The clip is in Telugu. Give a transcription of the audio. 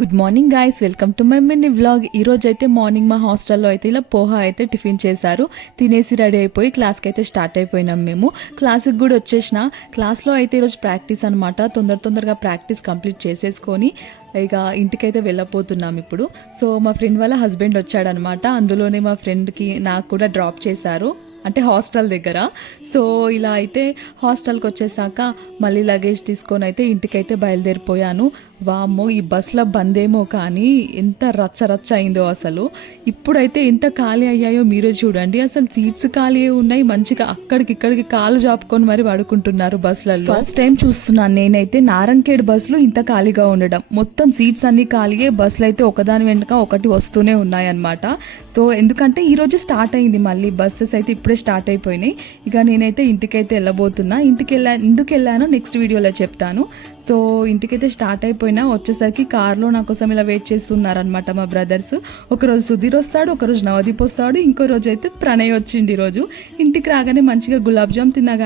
Good morning guys, welcome to my mini vlog. ఈ రోజు అయితే మార్నింగ్ మా హాస్టల్లో అయితే ఇలా పోహా అయితే టిఫిన్ చేశారు. తినేసి రెడీ అయిపోయి క్లాస్కి అయితే స్టార్ట్ అయిపోయినాం. మేము క్లాస్కి కూడా వచ్చేసిన. క్లాస్లో అయితే ఈరోజు ప్రాక్టీస్ అనమాట. తొందరగా ప్రాక్టీస్ కంప్లీట్ చేసేసుకొని ఇక ఇంటికైతే వెళ్ళపోతున్నాం ఇప్పుడు. సో మా ఫ్రెండ్ వాళ్ళ హస్బెండ్ వచ్చాడనమాట. అందులోనే మా ఫ్రెండ్కి నాకు కూడా డ్రాప్ చేశారు, అంటే హాస్టల్ దగ్గర. సో ఇలా అయితే హాస్టల్కి వచ్చేసాక మళ్ళీ లగేజ్ తీసుకొని అయితే ఇంటికైతే బయలుదేరిపోయాను. వామ్మో, ఈ బస్సులో బందేమో కానీ ఎంత రచ్చ అయిందో అసలు. ఇప్పుడైతే ఎంత ఖాళీ అయ్యాయో మీరే చూడండి. అసలు సీట్స్ ఖాళీ ఉన్నాయి, మంచిగా అక్కడికి కాలు జాపుకొని మరి పడుకుంటున్నారు బస్సులలో. ఫస్ట్ టైం చూస్తున్నాను నేనైతే నారంకేడ్ బస్సులు ఇంత ఖాళీగా ఉండడం. మొత్తం సీట్స్ అన్ని ఖాళీయే, బస్సులు అయితే ఒకదాని వెనుక ఒకటి వస్తూనే ఉన్నాయన్నమాట. సో ఎందుకంటే ఈరోజు స్టార్ట్ అయింది మళ్ళీ, బస్సెస్ అయితే ఇప్పుడే స్టార్ట్ అయిపోయినాయి. ఇక నేనైతే ఇంటికైతే వెళ్ళబోతున్నా. ఎందుకు వెళ్ళానో నెక్స్ట్ వీడియోలో చెప్తాను. సో ఇంటికైతే స్టార్ట్ అయిపోయినా, వచ్చేసరికి కార్లో నా కోసం ఇలా వెయిట్ చేస్తున్నారనమాట మా బ్రదర్స్. ఒకరోజు సుధీర్ వస్తాడు, ఒకరోజు నవదీప్ వస్తాడు, ఇంకో రోజు అయితే ప్రణయ్ వచ్చింది. ఈరోజు ఇంటికి రాగానే మంచిగా గులాబ్ జామ్ తిన్నాగా